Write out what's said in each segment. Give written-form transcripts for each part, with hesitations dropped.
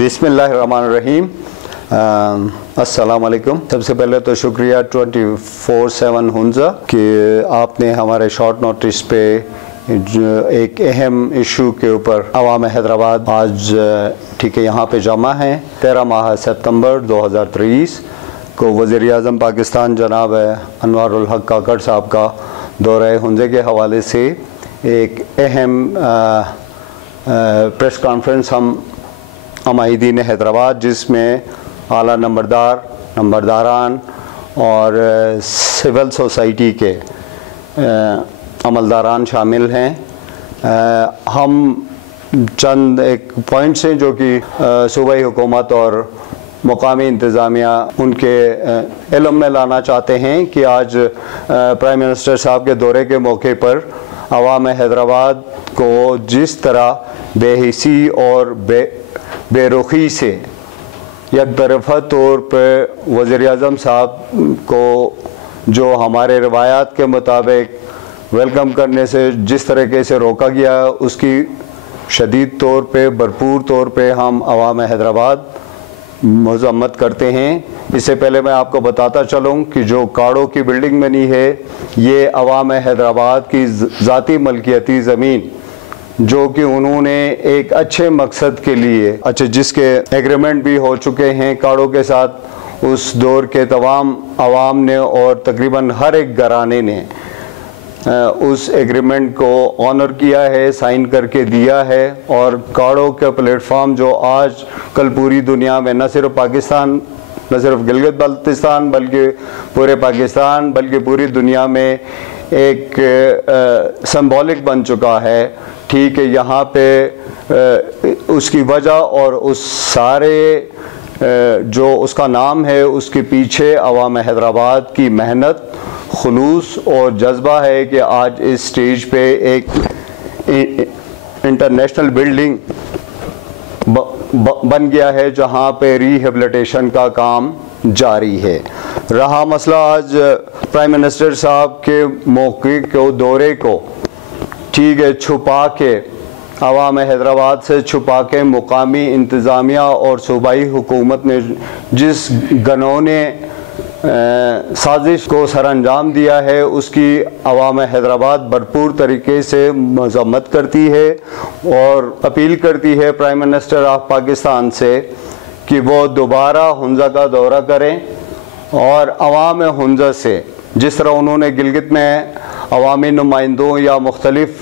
बिस्मिल्लाहिर्रहमानिर्रहीम। अस्सलाम वालेकुम। सबसे पहले तो शुक्रिया 24/7 हुंजा कि आपने हमारे शॉर्ट नोटिस पे एक अहम इशू के ऊपर अवाम हैदराबाद आज ठीक है यहाँ पे जमा हैं। 13 माह सितंबर 2023 को वज़ीर-ए-आज़म पाकिस्तान जनाब अनवारुल हक काकड़ साहब का दौरा हुंजे के हवाले से एक अहम प्रेस कॉन्फ्रेंस हम अमाहिदीन हैदराबाद, जिसमें आला नंबरदारान और सिविल सोसाइटी के अमलदारान शामिल हैं। हम चंद एक पॉइंट्स हैं जो कि सूबाई हुकूमत और मुकामी इंतज़ामिया उनके इल्म में लाना चाहते हैं कि आज प्राइम मिनिस्टर साहब के दौरे के मौके पर अवाम हैदराबाद को जिस तरह बेहिसी और बेरुखी से एक तरफा तौर पर वज़ीर-ए-आज़म साहब को जो हमारे रिवायात के मुताबिक वेलकम करने से जिस तरीके से रोका गया, उसकी शदीद तौर पे भरपूर तौर पे हम अवाम हैदराबाद मज़म्मत करते हैं। इससे पहले मैं आपको बताता चलूँ कि जो काड़ों की बिल्डिंग बनी है, ये अवाम हैदराबाद की ज़ाती मलकियती ज़मीन जो कि उन्होंने एक अच्छे मकसद के लिए जिसके एग्रीमेंट भी हो चुके हैं काड़ों के साथ, उस दौर के तमाम आवाम ने और तकरीबन हर एक घराने ने उस एग्रीमेंट को ऑनर किया है, साइन करके दिया है। और काड़ों का प्लेटफॉर्म जो आज कल पूरी दुनिया में न सिर्फ पाकिस्तान, न सिर्फ गिलगित बल्तिस्तान, बल्कि पूरे पाकिस्तान, बल्कि पूरी दुनिया में एक सिंबॉलिक बन चुका है। ठीक है, यहाँ पे उसकी वजह और उस सारे जो उसका नाम है, उसके पीछे अवाम हैदराबाद की मेहनत, खुलूस और जज्बा है कि आज इस स्टेज पे एक इंटरनेशनल बिल्डिंग बन गया है जहाँ पे रिहेबिलिटेशन का काम जारी है। रहा मसला आज प्राइम मिनिस्टर साहब के मौके को दौरे को ठीक है छुपा के, अवाम हैदराबाद से छुपा के मुकामी इंतज़ामिया और सूबाई हुकूमत ने जिस घनौने साजिश को सरअंजाम दिया है, उसकी अवाम हैदराबाद भरपूर तरीके से मज़म्मत करती है और अपील करती है प्राइम मिनिस्टर ऑफ पाकिस्तान से कि वो दोबारा हुंजा का दौरा करें और अवाम हुंजा से जिस तरह उन्होंने गिलगित में अवामी नुमाइंदों या मुख्तलिफ़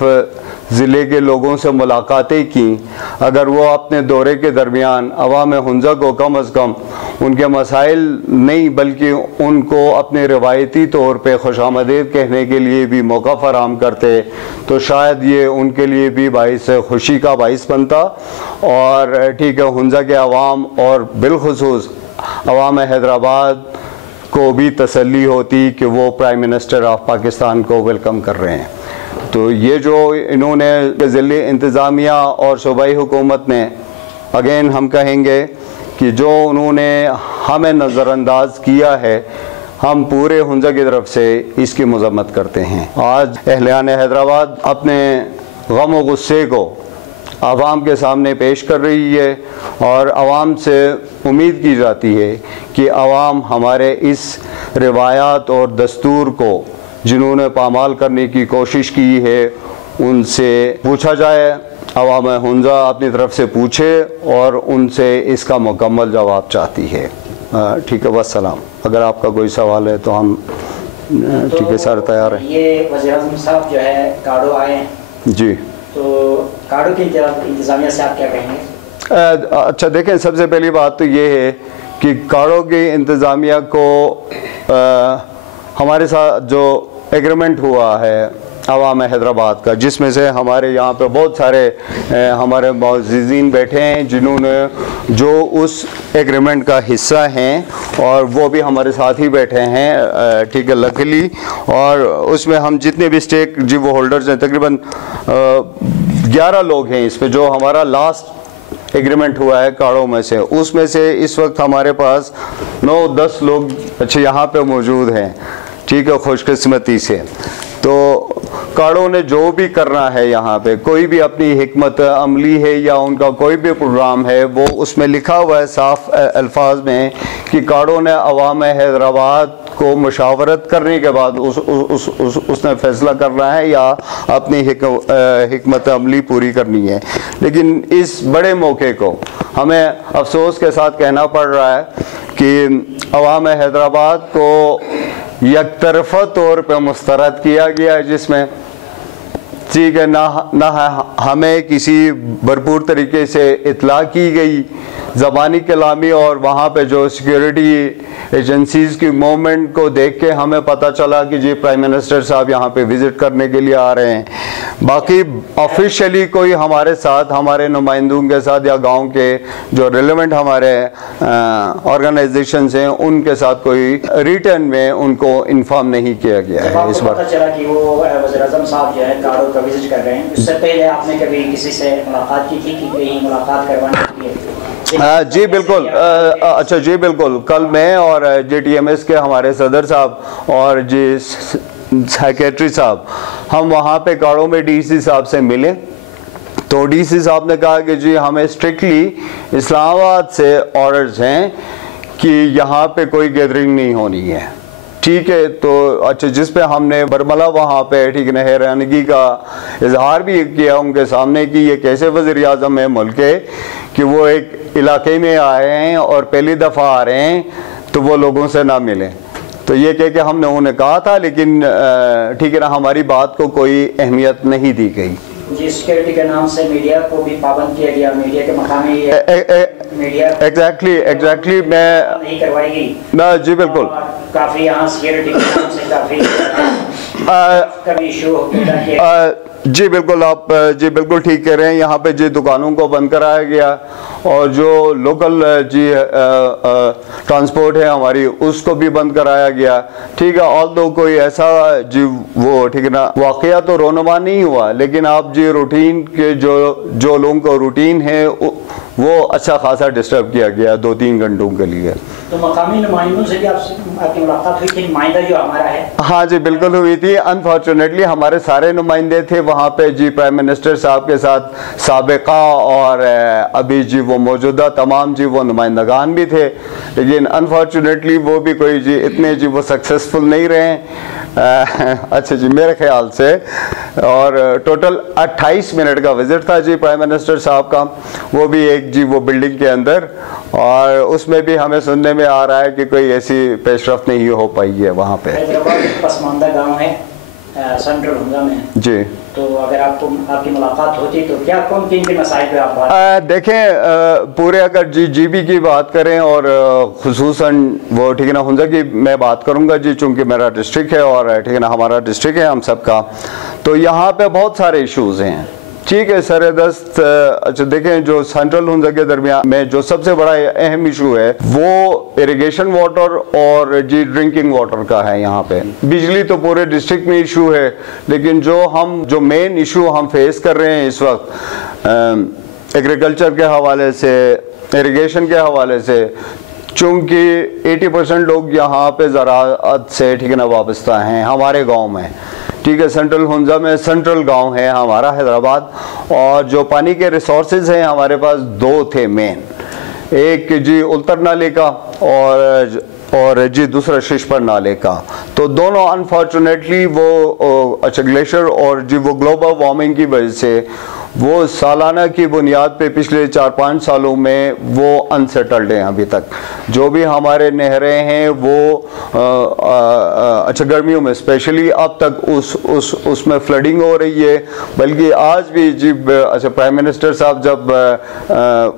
ज़िले के लोगों से मुलाकातें की, अगर वो अपने दौरे के दरमियान अवाम हुंजा को कम अज़ कम उनके मसाइल नहीं बल्कि उनको अपने रिवायती तौर पे खुशामदीद कहने के लिए भी मौका फराहम करते, तो शायद ये उनके लिए भी बाइस खुशी का बाइस बनता। और ठीक है, हुंजा के अवाम और बिलखुसूस अवाम हैदराबाद को भी तसल्ली होती कि वो प्राइम मिनिस्टर ऑफ पाकिस्तान को वेलकम कर रहे हैं। तो ये जो इन्होंने ज़िले इंतज़ामिया और सूबाई हुकूमत ने, अगेन हम कहेंगे कि जो उन्होंने हमें नज़रअंदाज किया है, हम पूरे हुंजा की तरफ से इसकी मज़म्मत करते हैं। आज अहलियान हैदराबाद अपने गम व गुस्से को आवाम के सामने पेश कर रही है और आवाम से उम्मीद की जाती है कि आवाम हमारे इस रिवायात और दस्तूर को जिन्होंने पामाल करने की कोशिश की है, उनसे पूछा जाए। अवाम हुंजा अपनी तरफ से पूछे और उनसे इसका मुकम्मल जवाब चाहती है। ठीक है, वस्सलाम। अगर आपका कोई सवाल है तो हम ठीक है सर, तैयार हैं। ये वज़ीर-ए-आज़म साहब जो है काड़ो आए हैं जी, तो काड़ों की इंतज़ामिया से आप क्या कहेंगे? अच्छा देखें, सबसे पहली बात तो ये है कि काड़ों की इंतज़ामिया को हमारे साथ जो एग्रीमेंट हुआ है अवाम हैदराबाद का, जिसमें से हमारे यहाँ पे बहुत सारे हमारे मुअज़्ज़िज़ीन बैठे हैं जिन्होंने जो उस एग्रीमेंट का हिस्सा हैं और वो भी हमारे साथ ही बैठे हैं। ठीक है, लकीली। और उसमें हम जितने भी स्टेक वो होल्डर्स हैं, तकरीबन 11 लोग हैं इसमें। जो हमारा लास्ट एग्रीमेंट हुआ है काड़ों में से, उसमें से इस वक्त हमारे पास 9-10 लोग यहाँ पे मौजूद हैं। ठीक है, खुशकिस्मती से। तो काड़ों ने जो भी करना है यहाँ पे, कोई भी अपनी हिकमत अमली है या उनका कोई भी प्रोग्राम है, वो उसमें लिखा हुआ है साफ अल्फाज में कि काड़ों ने अवाम हैदराबाद को मुशावरत करने के बाद उसने फैसला करना है या अपनी हिकमत अमली पूरी करनी है। लेकिन इस बड़े मौके को हमें अफसोस के साथ कहना पड़ रहा है कि अवाम हैदराबाद को यकतरफा तौर पे मुस्तरद किया गया है, जिसमें ठीक है ना हमें किसी भरपूर तरीके से इतला की गई ज़बानी कलामी, और वहाँ पे जो सिक्योरिटी एजेंसीज़ की मूवमेंट को देख के हमें पता चला कि जी प्राइम मिनिस्टर साहब यहाँ पे विज़िट करने के लिए आ रहे हैं। बाकी ऑफिशियली कोई हमारे साथ, हमारे नुमाइंदों के साथ या गांव के जो रिलेवेंट हमारे ऑर्गेनाइजेशंस हैं उनके साथ कोई रिटर्न में उनको इन्फॉर्म नहीं किया गया है। इस बार पता चला कि वो वज़ीर-ए-आज़म साहब जो है काड़ों का विज़िट कर रहे हैं, उससे पहले आपने कभी किसी से मुलाकात की थी कि कहीं मुलाकात करवाने के लिए? जी बिल्कुल, अच्छा जी बिल्कुल, कल मैं और JTMS के हमारे सदर साहब और जी सेक्रेटरी साहब हम वहाँ पे काड़ों में DC साहब से मिले। तो DC साहब ने कहा कि जी हमें स्ट्रिक्टली इस्लामाबाद से ऑर्डर्स हैं कि यहाँ पे कोई गैदरिंग नहीं होनी है, ठीक है। तो अच्छा, जिस पे हमने बरमला वहाँ पे ठीक है हैरानगी का इजहार भी किया उनके सामने कि ये कैसे वज़ीर-ए-आज़म है मुल्क के कि वो एक इलाके में आए हैं और पहली दफ़ा आ रहे हैं तो वो लोगों से ना मिलें। तो ये कह के हमने उन्हें कहा था, लेकिन ठीक है ना, हमारी बात को कोई अहमियत नहीं दी गई। जी, सिक्योरिटी के नाम से मीडिया को भी पाबंद किया गया, मीडिया के मकामी मीडिया एग्जैक्टली मैं नहीं करवाई गई ना। जी बिल्कुल, काफ़ी यहाँ सिक्योरिटी के नाम से काफ़ी इशू जी बिल्कुल, आप जी बिल्कुल ठीक कह रहे हैं। यहाँ पे जी दुकानों को बंद कराया गया और जो लोकल जी ट्रांसपोर्ट है हमारी उसको भी बंद कराया गया, ठीक है। ऑल दो कोई ऐसा जी वो ठीक है ना वाकया तो रोनुमा नहीं हुआ, लेकिन आप जी रूटीन के जो लोगों को रूटीन है वो अच्छा खासा डिस्टर्ब किया गया 2-3 घंटों के लिए। तो मकामी नुमाइंदों से भी आपकी मुलाकात हुई थी? नुमाइंदा जो हमारा है, हाँ जी बिल्कुल हुई थी। अनफॉर्चुनेटली हमारे सारे नुमाइंदे थे वहाँ पे जी प्राइम मिनिस्टर साहब के साथ साबिका और अभी जी वो मौजूदा तमाम जी वो नुमाइंदगान भी थे, लेकिन अनफॉर्चुनेटली वो भी कोई जी इतने जी वो सक्सेसफुल नहीं रहे। अच्छा जी, मेरे ख्याल से और टोटल 28 मिनट का विजिट था जी प्राइम मिनिस्टर साहब का, वो भी एक जी वो बिल्डिंग के अंदर, और उसमें भी हमें सुनने में आ रहा है कि कोई ऐसी पेशरफ्त नहीं हो पाई है वहाँ पे। पसमानदा गांव है सेंट्रल हुंजा में जी, तो अगर आपकी मुलाकात होती तो क्या कौन किन के मसाइल पे आप बात देखें, पूरे अगर जीबी की बात करें और खुसूसन वो ठीक है ना हुंजा की मैं बात करूंगा जी, चूंकि मेरा डिस्ट्रिक्ट है और ठीक है ना हमारा डिस्ट्रिक्ट है हम सबका, तो यहाँ पे बहुत सारे इश्यूज हैं, ठीक है। सरदस्त अच्छा देखें, जो सेंट्रल हुंजा के दरमियान में जो सबसे बड़ा अहम इशू है वो इरिगेशन वाटर और जी ड्रिंकिंग वाटर का है। यहाँ पे बिजली तो पूरे डिस्ट्रिक्ट में इशू है, लेकिन जो मेन इशू हम फेस कर रहे हैं इस वक्त एग्रीकल्चर के हवाले से, इरिगेशन के हवाले से, चूँकि 80% लोग यहाँ पे ज़राअत से ठीक है ना वाबस्ता हैं हमारे गाँव में, ठीक है। सेंट्रल हुंजा में सेंट्रल गांव है हमारा हैदराबाद, और जो पानी के रिसोर्सेज हैं हमारे पास 2 थे मेन, एक जी उल्तर नाले का और जी दूसरा शिशपर नाले का। तो दोनों अनफॉर्चुनेटली वो अच्छा ग्लेशियर और जी वो ग्लोबल वार्मिंग की वजह से वो सालाना की बुनियाद पे पिछले 4-5 सालों में वो अनसेटल्ड हैं अभी तक। जो भी हमारे नहरें हैं वो अच्छा गर्मियों में स्पेशली अब तक उसमें फ्लडिंग हो रही है, बल्कि आज भी जी अच्छा प्राइम मिनिस्टर साहब जब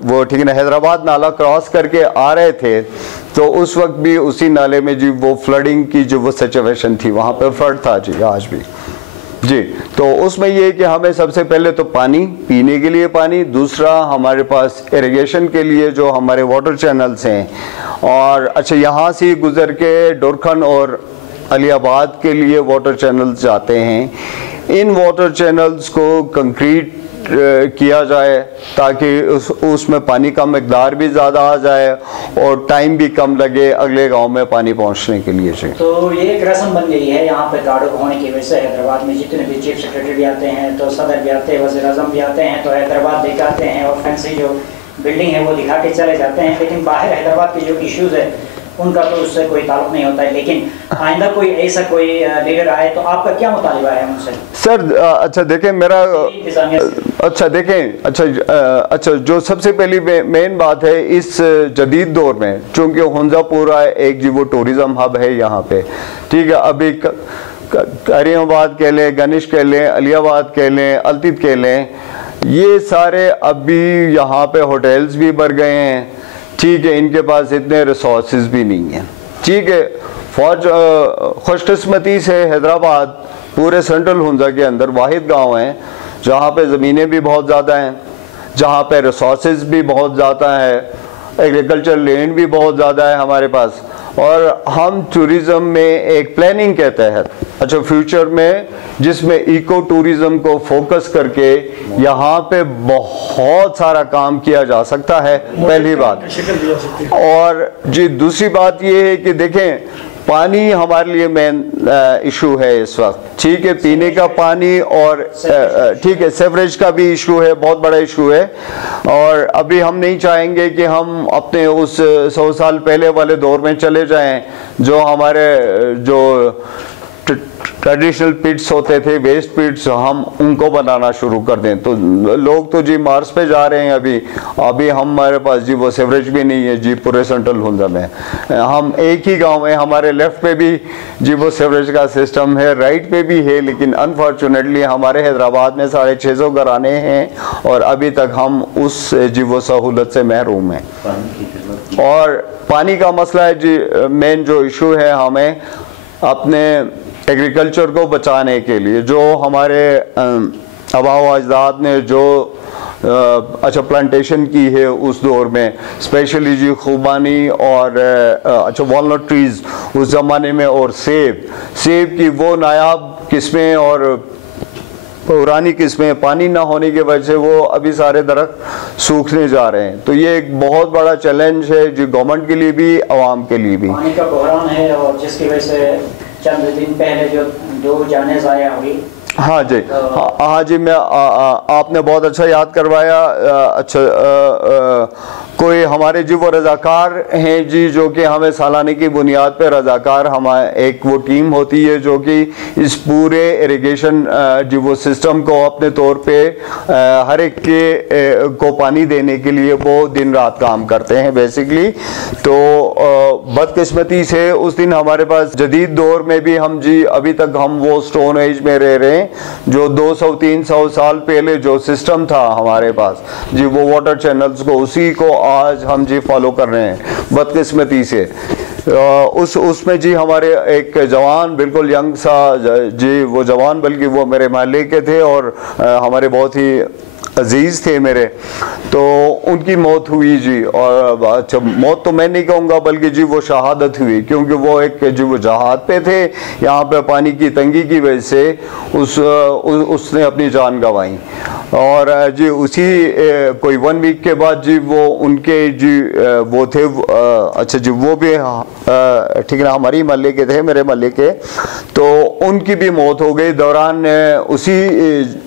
वो ठीक है ना हैदराबाद नाला क्रॉस करके आ रहे थे तो उस वक्त भी उसी नाले में जी वो फ्लडिंग की जो वो सिचुएशन थी, वहाँ पे फ्लड था जी आज भी जी। तो उसमें ये कि हमें सबसे पहले तो पानी पीने के लिए पानी, दूसरा हमारे पास इरिगेशन के लिए जो हमारे वाटर चैनल्स हैं, और अच्छा यहाँ से गुजर के डोरखन और अलीआबाद के लिए वाटर चैनल्स जाते हैं। इन वाटर चैनल्स को कंक्रीट किया जाए ताकि उसमें पानी का मकदार भी ज़्यादा आ जाए और टाइम भी कम लगे अगले गांव में पानी पहुंचने के लिए। तो ये एक रस्म बन गई है यहाँ पे कार्ड होने की वजह से हैदराबाद में जितने भी चीफ सेक्रेटरी भी आते हैं, तो सदर भी आते हैं, वज़ीर आज़म भी आते हैं, तो हैदराबाद दिखाते हैं और फैंसी जो बिल्डिंग है वो दिखा के चले जाते हैं, लेकिन बाहर हैदराबाद के जो इश्यूज़ है उनका तो उससे कोई ताल्लुक नहीं होता है। लेकिन आइंदा कोई ऐसा कोई लीडर आए तो आपका क्या मुतालिबा है उनसे? सर अच्छा देखें मेरा अच्छा देखें अच्छा जो सबसे पहली मेन बात है इस जदीद दौर में, चूँकि हुंजापुरा एक जी वो टूरिज़म हब है यहाँ पे, ठीक है। अभी करीमाबाद कह लें, गनिश कह लें, अलियाबाद कह लें, अलतीत कह लें, ये सारे अभी यहाँ पे होटल्स भी बढ़ गए हैं, ठीक है। इनके पास इतने रिसोर्सेज भी नहीं हैं, ठीक है। खुशकिस्मती से हैदराबाद पूरे सेंट्रल हुंजा के अंदर वाहिद गांव है जहाँ पे ज़मीनें भी बहुत ज़्यादा हैं, जहाँ पे रिसोर्सेज भी बहुत ज़्यादा है, एग्रीकल्चर लैंड भी बहुत ज़्यादा है हमारे पास, और हम टूरिज़म में एक प्लानिंग के तहत अच्छा फ्यूचर में जिसमें इको टूरिज़म को फोकस करके यहाँ पे बहुत सारा काम किया जा सकता है, पहली बात। और जी दूसरी बात ये है कि देखें पानी हमारे लिए मेन इशू है इस वक्त, ठीक है। पीने का पानी और ठीक है सेवरेज का भी इशू है, बहुत बड़ा इशू है। और अभी हम नहीं चाहेंगे कि हम अपने उस 100 साल पहले वाले दौर में चले जाएं जो हमारे जो ट्रेडिशनल पिट्स होते थे, वेस्ट पिट्स, हम उनको बनाना शुरू कर दें। तो लोग तो जी मार्स पे जा रहे हैं अभी हमारे पास जी वो सेवरेज भी नहीं है जी पूरे सेंट्रल हुंजा में। हम एक ही गांव में, हमारे लेफ्ट पे भी जी वो सेवरेज का सिस्टम है, राइट पे भी है, लेकिन अनफॉर्चुनेटली हमारे हैदराबाद में 650 घराने हैं और अभी तक हम उस जी वो सहूलत से महरूम हैं। और पानी का मसला है जी मेन जो इशू है, हमें अपने एग्रीकल्चर को बचाने के लिए जो हमारे आबा व अजदाद ने जो अच्छा प्लांटेशन की है उस दौर में, स्पेशली जी खुबानी और अच्छा वॉलनट ट्रीज उस ज़माने में, और सेब की वो नायाब किस्में और पुरानी किस्में पानी ना होने की वजह से वो अभी सारे दरख्त सूखने जा रहे हैं। तो ये एक बहुत बड़ा चैलेंज है जी गवर्नमेंट के लिए भी, आवाम के लिए भी। पानी का बहरान है और जिसकी वजह से चंद दिन पहले जो 2 जाने ज़ाया हुई। हाँ जी, हाँ जी, मैं आपने बहुत अच्छा याद करवाया। अच्छा कोई हमारे जी वो रज़ाकार हैं जी जो कि हमें सालाने की बुनियाद पर रज़ाकार, हमारे एक वो टीम होती है जो कि इस पूरे इरिगेशन जी वो सिस्टम को अपने तौर पे हर एक के को पानी देने के लिए वो दिन रात काम करते हैं बेसिकली। तो बदकिस्मती से उस दिन हमारे पास जदीद दौर में भी हम जी अभी तक हम वो स्टोन एज में रह रहे हैं जो 200-300 साल पहले जो सिस्टम था हमारे पास जी वो वाटर चैनल्स को, उसी को आज हम जी फॉलो कर रहे हैं बदकिस्मती से। उसमें जी हमारे एक जवान बिल्कुल यंग सा जी वो जवान, बल्कि वो मेरे महल्ले के थे और हमारे बहुत ही अजीज़ थे मेरे, तो उनकी मौत हुई जी। और अच्छा मौत तो मैं नहीं कहूँगा बल्कि जी वो शहादत हुई, क्योंकि वो एक जी वो जहाद पे थे, यहाँ पे पानी की तंगी की वजह से उसने अपनी जान गंवाई। और जी उसी कोई 1 वीक के बाद जी वो उनके जी वो थे अच्छा जी वो भी ठीक है हमारी महल्ले के थे, मेरे महल्ले के, तो उनकी भी मौत हो गई दौरान उसी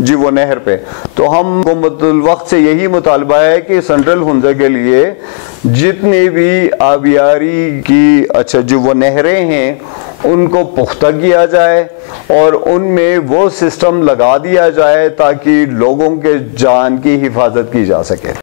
जी वो नहर पे। तो हम वक्त से यही मुतालबा है कि सेंट्रल हुंजा के लिए जितने भी आबियारी की अच्छा जो वो नहरें हैं उनको पुख्ता किया जाए और उनमें वो सिस्टम लगा दिया जाए ताकि लोगों के जान की हिफाजत की जा सके।